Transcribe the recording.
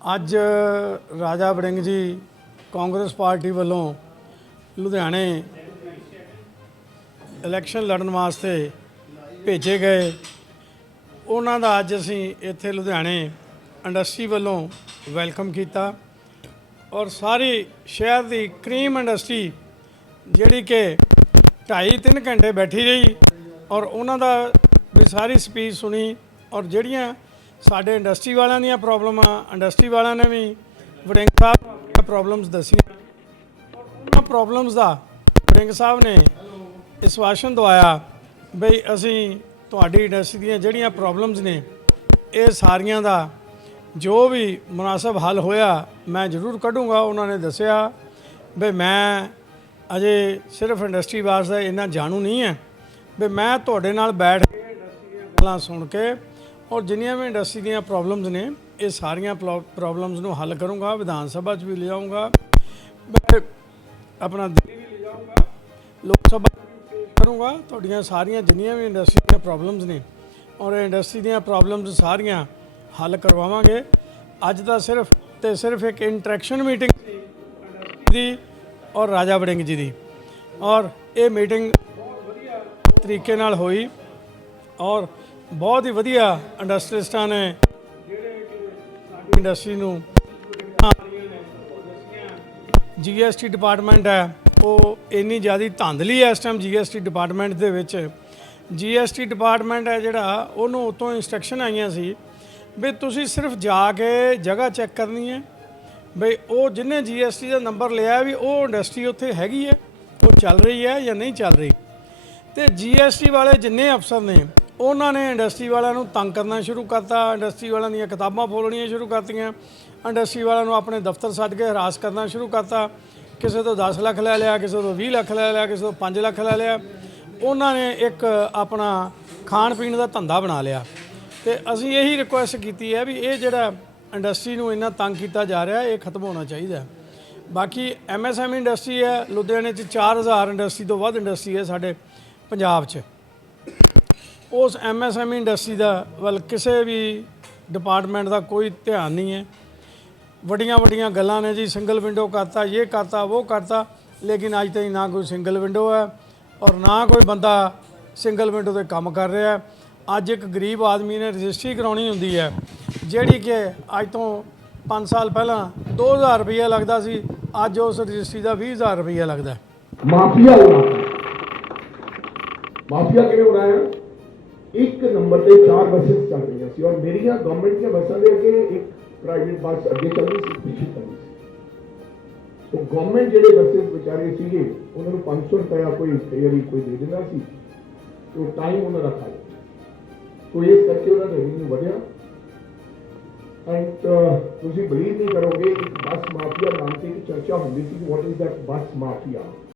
ਅੱਜ ਰਾਜਾ ਵੜਿੰਗ ਜੀ ਕਾਂਗਰਸ ਪਾਰਟੀ ਵੱਲੋਂ ਲੁਧਿਆਣੇ ਇਲੈਕਸ਼ਨ ਲੜਨ ਵਾਸਤੇ ਭੇਜੇ ਗਏ। ਉਹਨਾਂ ਦਾ ਅੱਜ ਅਸੀਂ ਇੱਥੇ ਲੁਧਿਆਣੇ ਇੰਡਸਟਰੀ ਵੱਲੋਂ ਵੈਲਕਮ ਕੀਤਾ ਔਰ ਸਾਰੀ ਸ਼ਹਿਰ ਦੀ ਕਰੀਮ ਇੰਡਸਟਰੀ ਜਿਹੜੀ ਕਿ 2.5 3 ਘੰਟੇ ਬੈਠੀ ਰਹੀ ਔਰ ਉਹਨਾਂ ਦਾ ਵੀ ਸਾਰੀ ਸਪੀਚ ਸੁਣੀ ਔਰ ਜਿਹੜੀਆਂ ਸਾਡੇ ਇੰਡਸਟਰੀ ਵਾਲਿਆਂ ਦੀਆਂ ਪ੍ਰੋਬਲਮਾਂ, ਇੰਡਸਟਰੀ ਵਾਲਿਆਂ ਨੇ ਵੀ ਵੜਿੰਗ ਸਾਹਿਬ ਨੂੰ ਆਪਣੀਆਂ ਪ੍ਰੋਬਲਮਸ ਦੱਸੀਆਂ। ਔਰ ਉਹਨਾਂ ਪ੍ਰੋਬਲਮਸ ਦਾ ਵੜਿੰਗ ਸਾਹਿਬ ਨੇ ਇਸਵਾਸ਼ਨ ਦਵਾਇਆ ਬਈ ਅਸੀਂ ਤੁਹਾਡੀ ਇੰਡਸਟਰੀ ਦੀਆਂ ਜਿਹੜੀਆਂ ਪ੍ਰੋਬਲਮਸ ਨੇ, ਇਹ ਸਾਰੀਆਂ ਦਾ ਜੋ ਵੀ ਮੁਨਾਸਬ ਹੱਲ ਹੋਇਆ ਮੈਂ ਜ਼ਰੂਰ ਕੱਢੂੰਗਾ, ਉਹਨਾਂ ਨੇ ਦੱਸਿਆ ਵੀ ਮੈਂ ਅਜੇ ਸਿਰਫ ਇੰਡਸਟਰੀ ਵਾਸਤੇ ਇੰਨਾ ਜਾਣੂ ਨਹੀਂ ਹੈ। ਵੀ ਮੈਂ ਤੁਹਾਡੇ ਨਾਲ ਬੈਠ ਕੇ ਇੰਡਸਟਰੀ ਦੀਆਂ ਗੱਲਾਂ ਸੁਣ ਕੇ ਔਰ ਜਿੰਨੀਆਂ ਵੀ ਇੰਡਸਟਰੀ ਦੀਆਂ ਪ੍ਰੋਬਲਮਸ ਨੇ, ਇਹ ਸਾਰੀਆਂ ਪ੍ਰੋਬਲਮਸ ਨੂੰ ਹੱਲ ਕਰੂੰਗਾ, ਵਿਧਾਨ ਸਭਾ 'ਚ ਵੀ ਲਿਜਾਊਂਗਾ, ਮੈਂ ਆਪਣਾ ਦਿੱਲੀ ਵੀ ਲਿਜਾਊਂਗਾ, ਲੋਕ ਸਭਾ ਕਰੂੰਗਾ, ਤੁਹਾਡੀਆਂ ਸਾਰੀਆਂ ਜਿੰਨੀਆਂ ਵੀ ਇੰਡਸਟਰੀ ਦੀਆਂ ਪ੍ਰੋਬਲਮਸ ਨੇ, ਔਰ ਇੰਡਸਟਰੀ ਦੀਆਂ ਪ੍ਰੋਬਲਮਸ ਸਾਰੀਆਂ ਹੱਲ ਕਰਵਾਵਾਂਗੇ। ਅੱਜ ਦਾ ਸਿਰਫ ਤੇ ਸਿਰਫ ਇੱਕ ਇੰਟਰੈਕਸ਼ਨ ਮੀਟਿੰਗ ਦੀ ਔਰ ਰਾਜਾ ਵੜਿੰਗ ਜੀ ਦੀ। ਔਰ ਇਹ ਮੀਟਿੰਗ ਬਹੁਤ ਵਧੀਆ ਤਰੀਕੇ ਨਾਲ ਹੋਈ, ਔਰ ਬਹੁਤ ਹੀ ਵਧੀਆ ਇੰਡਸਟਰੀਸਟਾਂ ਨੇ ਜਿਹੜੇ ਕਿ ਸਾਡੀ ਇੰਡਸਟਰੀ ਨੂੰ ਜੀਐਸਟੀ ਡਿਪਾਰਟਮੈਂਟ ਹੈ, ਉਹ ਇੰਨੀ ਜ਼ਿਆਦਾ ਧਾਂਦਲੀ ਹੈ ਇਸ ਟਾਈਮ ਜੀਐਸਟੀ ਡਿਪਾਰਟਮੈਂਟ ਦੇ ਵਿੱਚ। ਜੀਐਸਟੀ ਡਿਪਾਰਟਮੈਂਟ ਹੈ ਜਿਹੜਾ, ਉਹਨੂੰ ਉਤੋਂ ਇਨਸਟਰਕਸ਼ਨ ਆਈਆਂ ਸੀ ਵੀ ਤੁਸੀਂ ਸਿਰਫ ਜਾ ਕੇ ਜਗ੍ਹਾ ਚੈੱਕ ਕਰਨੀ ਹੈ ਬਈ ਉਹ ਜਿਹਨੇ ਜੀਐਸਟੀ ਦਾ ਨੰਬਰ ਲਿਆ ਵੀ ਉਹ ਇੰਡਸਟਰੀ ਉੱਥੇ ਹੈਗੀ ਹੈ, ਉਹ ਚੱਲ ਰਹੀ ਹੈ ਜਾਂ ਨਹੀਂ ਚੱਲ ਰਹੀ। ਤੇ ਜੀਐਸਟੀ ਵਾਲੇ ਜਿੰਨੇ ਅਫਸਰ ਨੇ ਉਹਨਾਂ ਨੇ ਇੰਡਸਟਰੀ ਵਾਲਿਆਂ ਨੂੰ ਤੰਗ ਕਰਨਾ ਸ਼ੁਰੂ ਕਰਤਾ, ਇੰਡਸਟਰੀ ਵਾਲਿਆਂ ਦੀਆਂ ਕਿਤਾਬਾਂ ਫੋਲਣੀਆਂ ਸ਼ੁਰੂ ਕਰਤੀਆਂ, ਇੰਡਸਟਰੀ ਵਾਲਿਆਂ ਨੂੰ ਆਪਣੇ ਦਫ਼ਤਰ ਸੱਦ ਕੇ ਹਰਾਸ ਕਰਨਾ ਸ਼ੁਰੂ ਕਰਤਾ। ਕਿਸੇ ਤੋਂ 10 ਲੱਖ ਲੈ ਲਿਆ, ਕਿਸੇ ਤੋਂ 20 ਲੱਖ ਲੈ ਲਿਆ, ਕਿਸੇ ਤੋਂ 5 ਲੱਖ ਲੈ ਲਿਆ। ਉਹਨਾਂ ਨੇ ਇੱਕ ਆਪਣਾ ਖਾਣ ਪੀਣ ਦਾ ਧੰਦਾ ਬਣਾ ਲਿਆ। ਤੇ ਅਸੀਂ ਇਹੀ ਰਿਕੁਐਸਟ ਕੀਤੀ ਹੈ ਵੀ ਇਹ ਜਿਹੜਾ ਇੰਡਸਟਰੀ ਨੂੰ ਇੰਨਾ ਤੰਗ ਕੀਤਾ ਜਾ ਰਿਹਾ, ਇਹ ਖਤਮ ਹੋਣਾ ਚਾਹੀਦਾ ਹੈ। ਬਾਕੀ ਐਮਐਸਐਮ ਇੰਡਸਟਰੀ ਹੈ, ਲੁਧਿਆਣੇ 'ਚ 4000 ਇੰਡਸਟਰੀ ਤੋਂ ਵੱਧ ਇੰਡਸਟਰੀ ਹੈ ਸਾਡੇ ਪੰਜਾਬ 'ਚ। ਉਸ ਐਮਐਸਐਮ ਇੰਡਸਟਰੀ ਦਾ ਵੱਲ ਕਿਸੇ ਵੀ ਡਿਪਾਰਟਮੈਂਟ ਦਾ ਕੋਈ ਧਿਆਨ ਨਹੀਂ ਹੈ। ਵੱਡੀਆਂ ਵੱਡੀਆਂ ਗੱਲਾਂ ਨੇ ਜੀ ਸਿੰਗਲ ਵਿੰਡੋ ਕਰਤਾ ਇਹ ਕਰਤਾ ਉਹ ਕਰਤਾ, ਲੇਕਿਨ ਅੱਜ ਤਾਈਂ ਨਾ ਕੋਈ ਸਿੰਗਲ ਵਿੰਡੋ ਹੈ ਔਰ ਨਾ ਕੋਈ ਬੰਦਾ ਸਿੰਗਲ ਵਿੰਡੋ ਤੇ ਕੰਮ ਕਰ ਰਿਹਾ ਅੱਜ ਇੱਕ ਗਰੀਬ ਆਦਮੀ ਨੇ ਰਜਿਸਟਰੀ ਕਰਾਉਣੀ ਹੁੰਦੀ ਹੈ, ਜਿਹੜੀ ਕਿ ਅੱਜ ਤੋਂ 5 ਸਾਲ ਪਹਿਲਾਂ 2000 ਰੁਪਏ ਲੱਗਦਾ ਸੀ, ਅੱਜ ਉਸ ਰਜਿਸਟਰੀ ਦਾ 20000 ਰੁਪਏ ਲੱਗਦਾ ਮਾਫੀਆ ਮਾਫੀਆ ਕਿਵੇਂ ਉਡਾਇਆ ਇੱਕ ਨੰਬਰ ਤੇ ਚਾਰ ਬੱਸਸ ਚੱਲ ਰਹੀਆਂ ਸੀ ਔਰ ਮੇਰੀਆਂ ਗਵਰਨਮੈਂਟ ਦੀਆਂ ਬੱਸਾਂ ਦੇ ਅੱਗੇ ਇੱਕ ਪ੍ਰਾਈਵੇਟ ਬੱਸ ਅੱਗੇ ਚੱਲਦੀ ਸੀ ਪਿੱਛੇ ਚੱਲਦੀ ਸੀ तो ਗਵਰਨਮੈਂਟ ਜਿਹੜੇ ਬੱਸਸ ਵਿਚਾਰੇ ਸੀਗੇ ਉਹਨਾਂ ਨੂੰ 500 ਰੁਪਇਆ ਕੋਈ ਕਈ ਵਾਰੀ ਕੋਈ ਦੇ ਦਿੰਦਾ ਸੀ ਤੇ ਉਹ ਟਾਈਮ ਉਹਨਾਂ ਦਾ ਖਾਇਆ ਸੋ ਇਸ ਕਰਕੇ ਉਹਨਾਂ ਦਾ ਰੈਵਨਿਊ ਵਧਿਆ ਐਂਡ ਤੁਸੀਂ ਬਲੀਵ ਨਹੀਂ ਕਰੋਗੇ ਇੱਕ ਬੱਸ ਮਾਫੀਆ ਨਾਮ ਤੇ ਇੱਕ ਚਰਚਾ ਹੁੰਦੀ ਸੀ what is that bus mafia